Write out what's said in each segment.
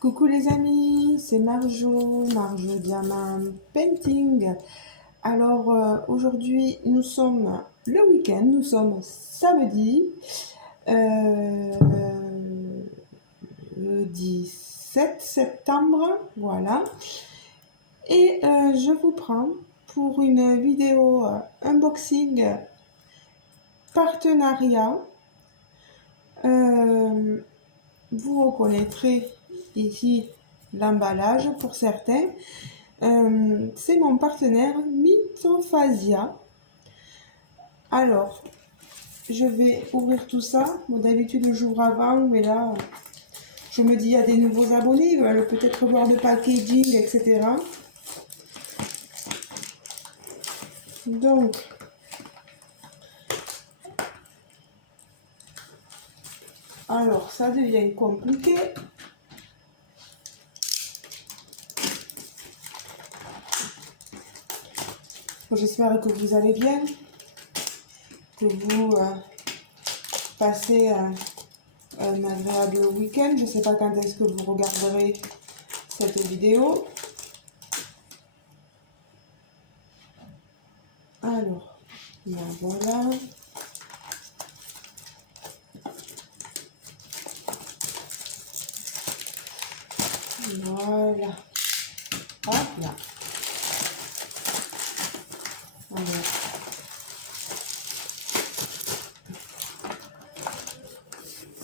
Coucou les amis, c'est Marjo Diamant Painting. Alors aujourd'hui nous sommes le week-end, nous sommes samedi le 17 septembre, voilà. Et je vous prends pour une vidéo unboxing partenariat. Vous reconnaîtrez ici l'emballage pour certains. C'est mon partenaire Mythophasia. Alors, je vais ouvrir tout ça. Bon, d'habitude, j'ouvre avant, mais là, je me dis, il y a des nouveaux abonnés, ils veulent peut-être voir le packaging, etc. Donc, alors, ça devient compliqué. Bon, j'espère que vous allez bien, que vous passez un agréable week-end. Je ne sais pas quand est-ce que vous regarderez cette vidéo. Alors, voilà. Voilà. Hop là. Alors.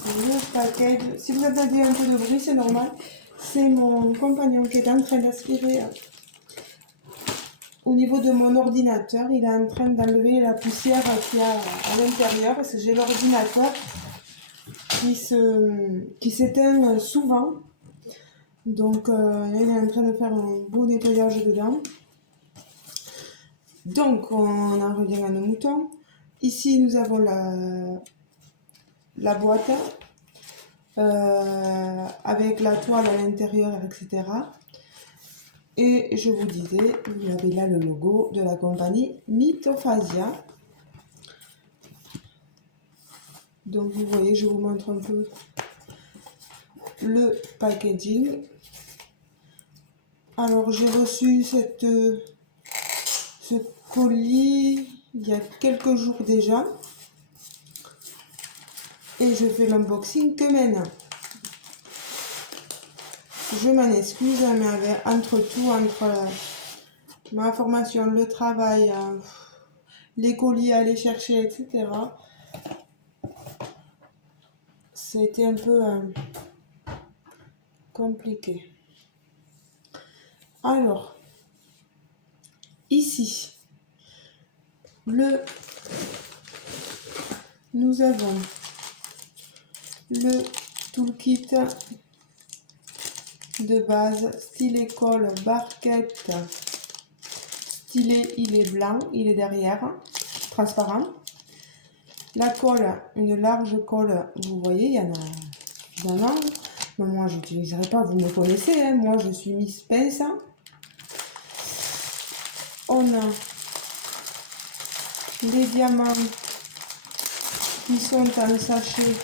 Le paquet. Si vous entendez un peu de bruit, c'est normal. C'est mon compagnon qui est en train d'aspirer au niveau de mon ordinateur. Il est en train d'enlever la poussière qu'il y a à l'intérieur parce que j'ai l'ordinateur qui s'éteint souvent. Donc, il est en train de faire un beau nettoyage dedans. Donc, on en revient à nos moutons. Ici, nous avons la boîte avec la toile à l'intérieur, etc. Et je vous disais, vous avez là le logo de la compagnie Mythophasia. Donc, vous voyez, je vous montre un peu le packaging. Alors, j'ai reçu ce colis il y a quelques jours déjà. Et je fais l'unboxing que maintenant. Je m'en excuse, mais entre ma formation, le travail, les colis à aller chercher, etc. C'était un peu compliqué. Alors, ici, nous avons le toolkit de base, stylet colle, barquette, stylet, il est blanc, il est derrière, transparent. La colle, une large colle, vous voyez, il y en a évidemment. Mais moi, je n'utiliserai pas, vous me connaissez, hein, moi je suis Miss Pince. On a les diamants qui sont en sachet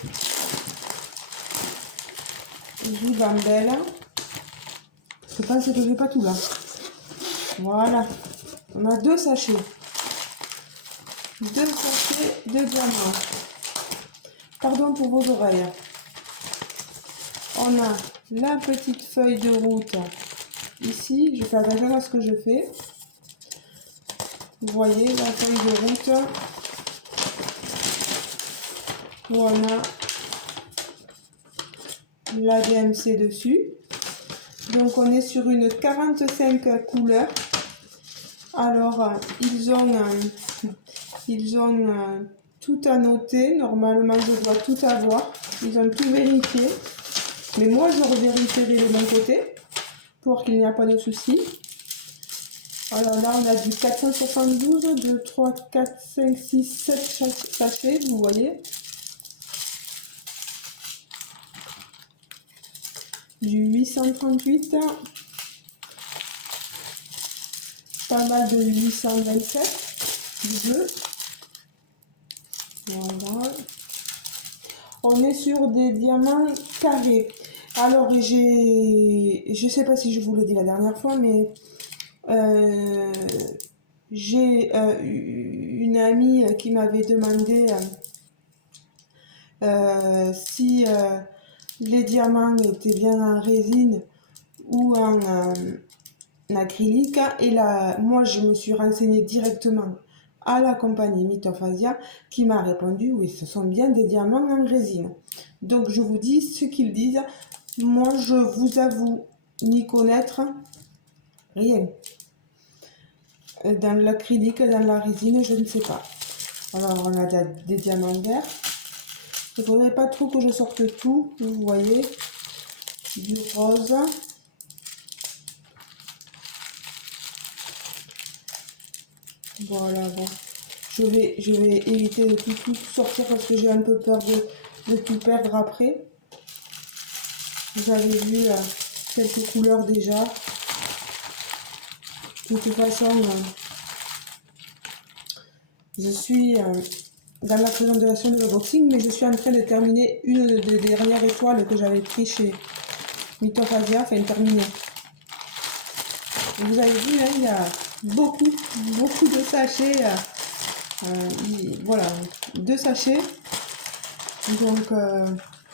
Rivambelle. Je pense que je n'ai pas tout là. Voilà. On a deux sachets. Deux sachets de diamants. Pardon pour vos oreilles. On a la petite feuille de route. Ici, je fais attention à ce que je fais. Vous voyez la feuille de route. Où on a la DMC dessus. Donc on est sur une 45 couleurs. Alors ils ont tout annoté. Normalement je dois tout avoir. Ils ont tout vérifié. Mais moi je revérifierai de mon côté pour qu'il n'y a pas de souci. Alors là on a du 472, 2, 3, 4, 5, 6, 7 sachets, vous voyez. Du 838, pas mal de 827, du bleu. Voilà. On est sur des diamants carrés. Alors, je sais pas si je vous l'ai dit la dernière fois, mais euh, j'ai une amie qui m'avait demandé si les diamants étaient bien en résine ou en acrylique. Et là, moi, je me suis renseignée directement à la compagnie Mythophasia qui m'a répondu oui, ce sont bien des diamants en résine. Donc, je vous dis ce qu'ils disent. Moi, je vous avoue n'y connaître rien. Dans l'acrylique, dans la résine, je ne sais pas. Alors, on a des diamants verts. Il ne faudrait pas trop que je sorte tout, vous voyez. Du rose. Voilà, bon. Je vais éviter de tout sortir parce que j'ai un peu peur de tout perdre après. Vous avez vu quelques couleurs déjà. De toute façon, je suis dans la présentation de l'unboxing, mais je suis en train de terminer une des dernières étoiles que j'avais pris chez Mythophasia, enfin terminée. Vous avez vu, hein, il y a beaucoup de sachets. Voilà, 2 sachets. Donc,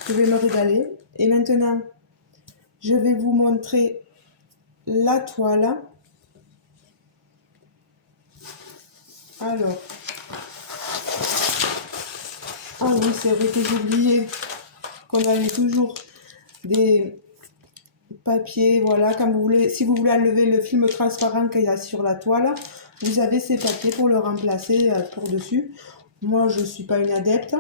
je vais me régaler. Et maintenant, je vais vous montrer la toile. Alors, ah oui, c'est vrai que j'oubliais qu'on avait toujours des papiers. Voilà, quand vous voulez, si vous voulez enlever le film transparent qu'il y a sur la toile, vous avez ces papiers pour le remplacer pour dessus. Moi, je ne suis pas une adepte.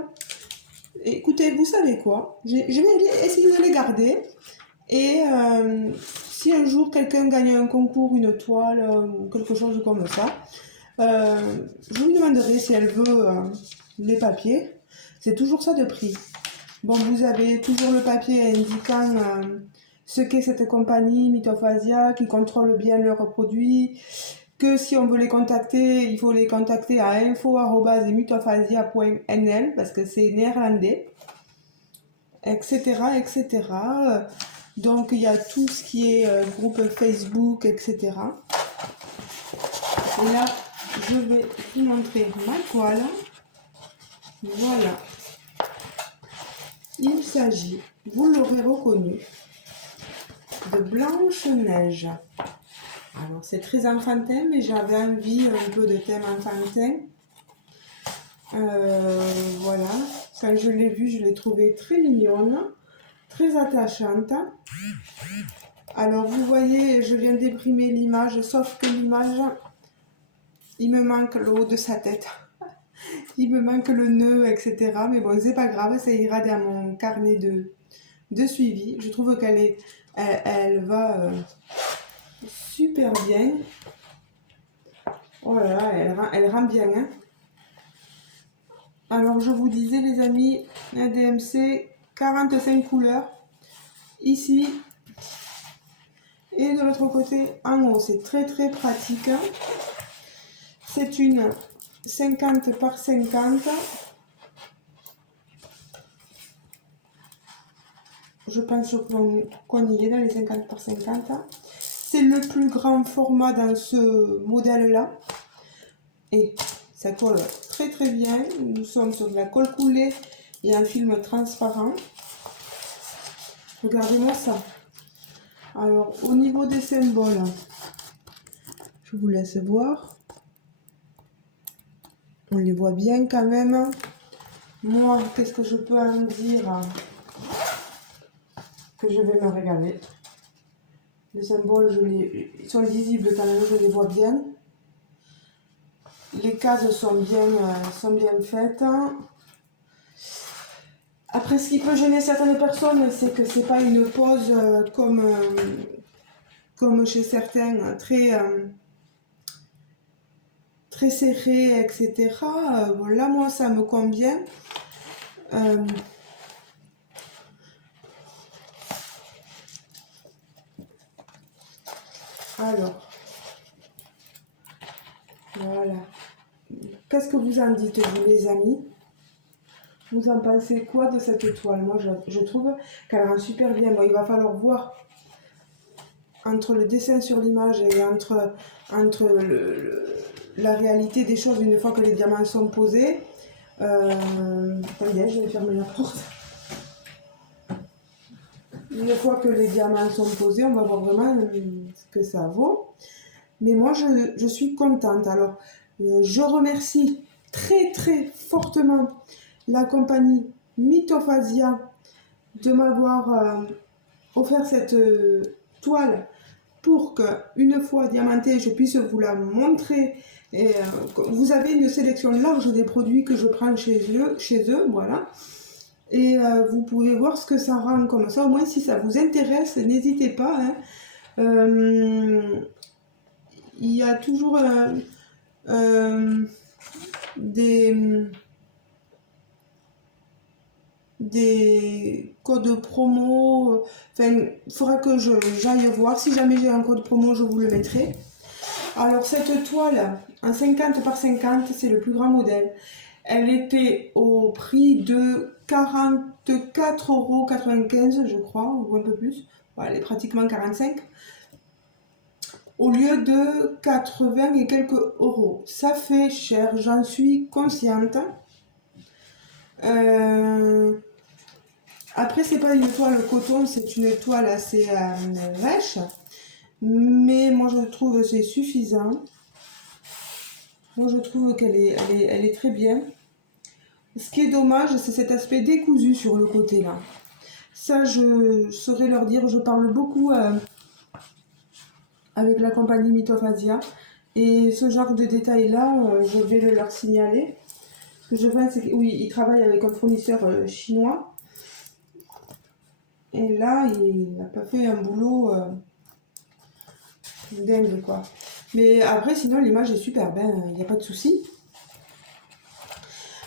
Écoutez, vous savez quoi? Je vais essayer de les garder. Et si un jour quelqu'un gagne un concours, une toile ou quelque chose comme ça, je lui demanderai si elle veut les papiers. C'est toujours ça de prix. Bon, vous avez toujours le papier indiquant ce qu'est cette compagnie Mythophasia qui contrôle bien leurs produits, que si on veut les contacter, il faut les contacter à info@mythophasia.nl parce que c'est néerlandais, etc., etc. Donc il y a tout ce qui est groupe Facebook, etc. Et là, je vais vous montrer ma toile. Voilà. Il s'agit, vous l'aurez reconnu, de Blanche-Neige. Alors c'est très enfantin, mais j'avais envie un peu de thème enfantin. Voilà. Quand je l'ai vue, je l'ai trouvée très mignonne, très attachante. Alors vous voyez, je viens d'imprimer l'image, sauf que l'image, il me manque le haut de sa tête. Il me manque le nœud, etc. Mais bon, c'est pas grave, ça ira dans mon carnet de suivi. Je trouve elle va super bien. Oh là là, elle rend bien. Hein. Alors, je vous disais, les amis, la DMC, 45 couleurs. Ici. Et de l'autre côté, en haut, c'est très très pratique. C'est une 50 par 50. Je pense qu'on y est dans les 50 par 50. C'est le plus grand format dans ce modèle-là. Et ça colle très très bien. Nous sommes sur de la colle coulée et un film transparent. Regardez-moi ça. Alors, au niveau des symboles, je vous laisse voir. On les voit bien quand même. Moi, qu'est-ce que je peux en dire? Que je vais me régaler. Les symboles, ils sont lisibles quand même, je les vois bien. Les cases sont bien faites. Après, ce qui peut gêner certaines personnes, c'est que c'est pas une pose comme chez certains, très serrée, etc. Là, moi, ça me convient. Alors, voilà. Qu'est-ce que vous en dites, vous, les amis? Vous en pensez quoi de cette toile? Moi, je trouve qu'elle rend super bien. Bon, il va falloir voir entre le dessin sur l'image et entre la réalité des choses une fois que les diamants sont posés. Attendez, je vais fermer la porte. Une fois que les diamants sont posés, on va voir vraiment ce que ça vaut. Mais moi, je suis contente. Alors, je remercie très très fortement la compagnie Mythophasia de m'avoir offert cette toile pour qu'une fois diamantée, je puisse vous la montrer. Et, vous avez une sélection large des produits que je prends chez eux, voilà. Et vous pouvez voir ce que ça rend comme ça. Au moins, si ça vous intéresse, n'hésitez pas. Hein. Il y a toujours des codes promo. Enfin, il faudra que j'aille voir. Si jamais j'ai un code promo, je vous le mettrai. Alors, cette toile en 50 par 50, c'est le plus grand modèle. Elle était au prix de 44,95 €, je crois, ou un peu plus. Voilà, elle est pratiquement 45. Au lieu de 80 et quelques euros. Ça fait cher, j'en suis consciente. Après, c'est pas une toile coton, c'est une toile assez rêche. Mais moi, je trouve que c'est suffisant. Moi, je trouve qu'elle est très bien. Ce qui est dommage, c'est cet aspect décousu sur le côté là. Ça, je saurais leur dire, je parle beaucoup avec la compagnie Mythophasia. Et ce genre de détails-là, je vais le leur signaler. Ce que je pense, c'est que oui, ils travaillent avec un fournisseur chinois. Et là, il n'a pas fait un boulot dingue, quoi. Mais après, sinon, l'image est super belle, il n'y a pas de souci.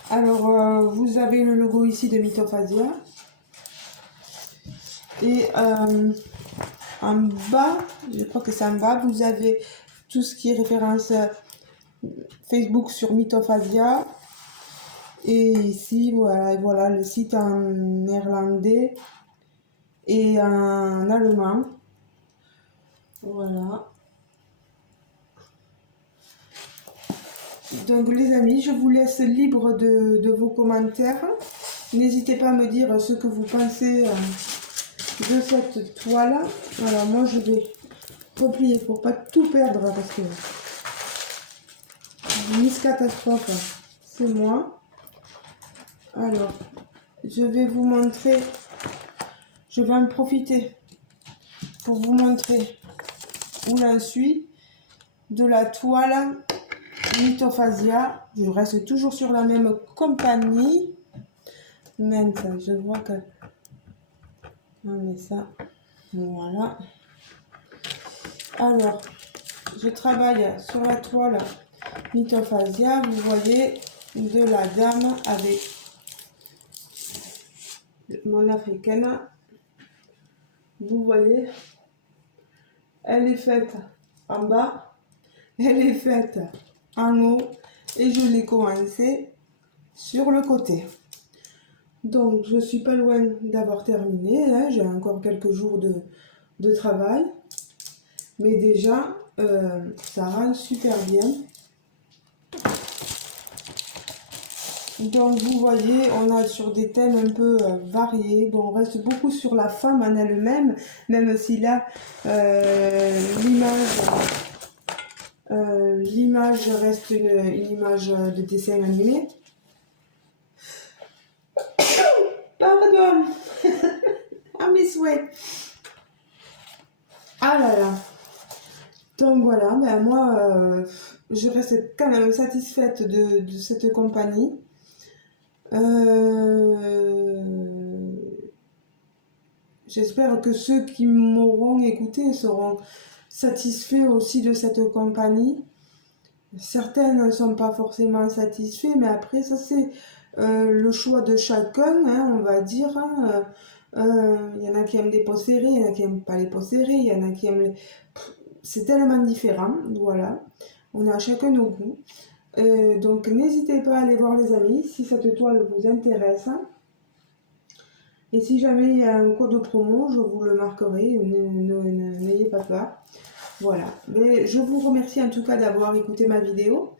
Alors, vous avez le logo ici de Mythophasia. Et en bas, je crois que c'est en bas, vous avez tout ce qui est référence Facebook sur Mythophasia. Et ici, voilà le site en néerlandais et en allemand. Voilà. Donc les amis, je vous laisse libre de vos commentaires. N'hésitez pas à me dire ce que vous pensez de cette toile. Alors moi je vais replier pour pas tout perdre parce que Miss Catastrophe, c'est moi. Alors, je vais vous montrer, je vais en profiter pour vous montrer où j'en suis de la toile Mythophasia. Je reste toujours sur la même compagnie. Maintenant, je vois que on met ça, voilà. Alors, je travaille sur la toile Mythophasia. Vous voyez de la dame avec mon africaine. Vous voyez, elle est faite en bas, elle est faite en haut et je l'ai commencé sur le côté. Donc, je suis pas loin d'avoir terminé. Hein. J'ai encore quelques jours de travail. Mais déjà, ça rend super bien. Donc, vous voyez, on a sur des thèmes un peu variés. Bon, on reste beaucoup sur la femme en elle-même, même si là, l'image reste une image de dessin animé. Pardon. Ah, mes souhaits. Ah là là. Donc voilà, ben moi, je reste quand même satisfaite de cette compagnie. J'espère que ceux qui m'auront écouté seront satisfaits aussi de cette compagnie. Certains ne sont pas forcément satisfaits, mais après, ça c'est le choix de chacun, hein, on va dire. Hein. Il y en a qui aiment les peaux serrées, il y en a qui n'aiment pas les peaux serrées, il y en a qui aiment les... C'est tellement différent, voilà. On a chacun nos goûts. Donc n'hésitez pas à aller voir les amis si cette toile vous intéresse. Et si jamais il y a un code promo, je vous le marquerai, n'ayez pas peur. Voilà, mais je vous remercie en tout cas d'avoir écouté ma vidéo,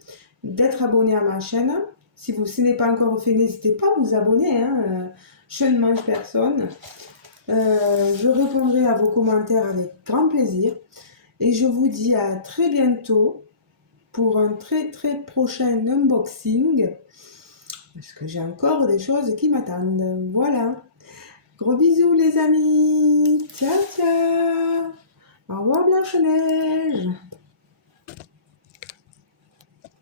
d'être abonné à ma chaîne. Si ce n'est pas encore fait, n'hésitez pas à vous abonner, hein. Je ne mange personne. Je répondrai à vos commentaires avec grand plaisir. Et je vous dis à très bientôt pour un très prochain unboxing. Parce que j'ai encore des choses qui m'attendent. Voilà. Gros bisous les amis. Ciao, ciao. Au revoir Blanche-Neige.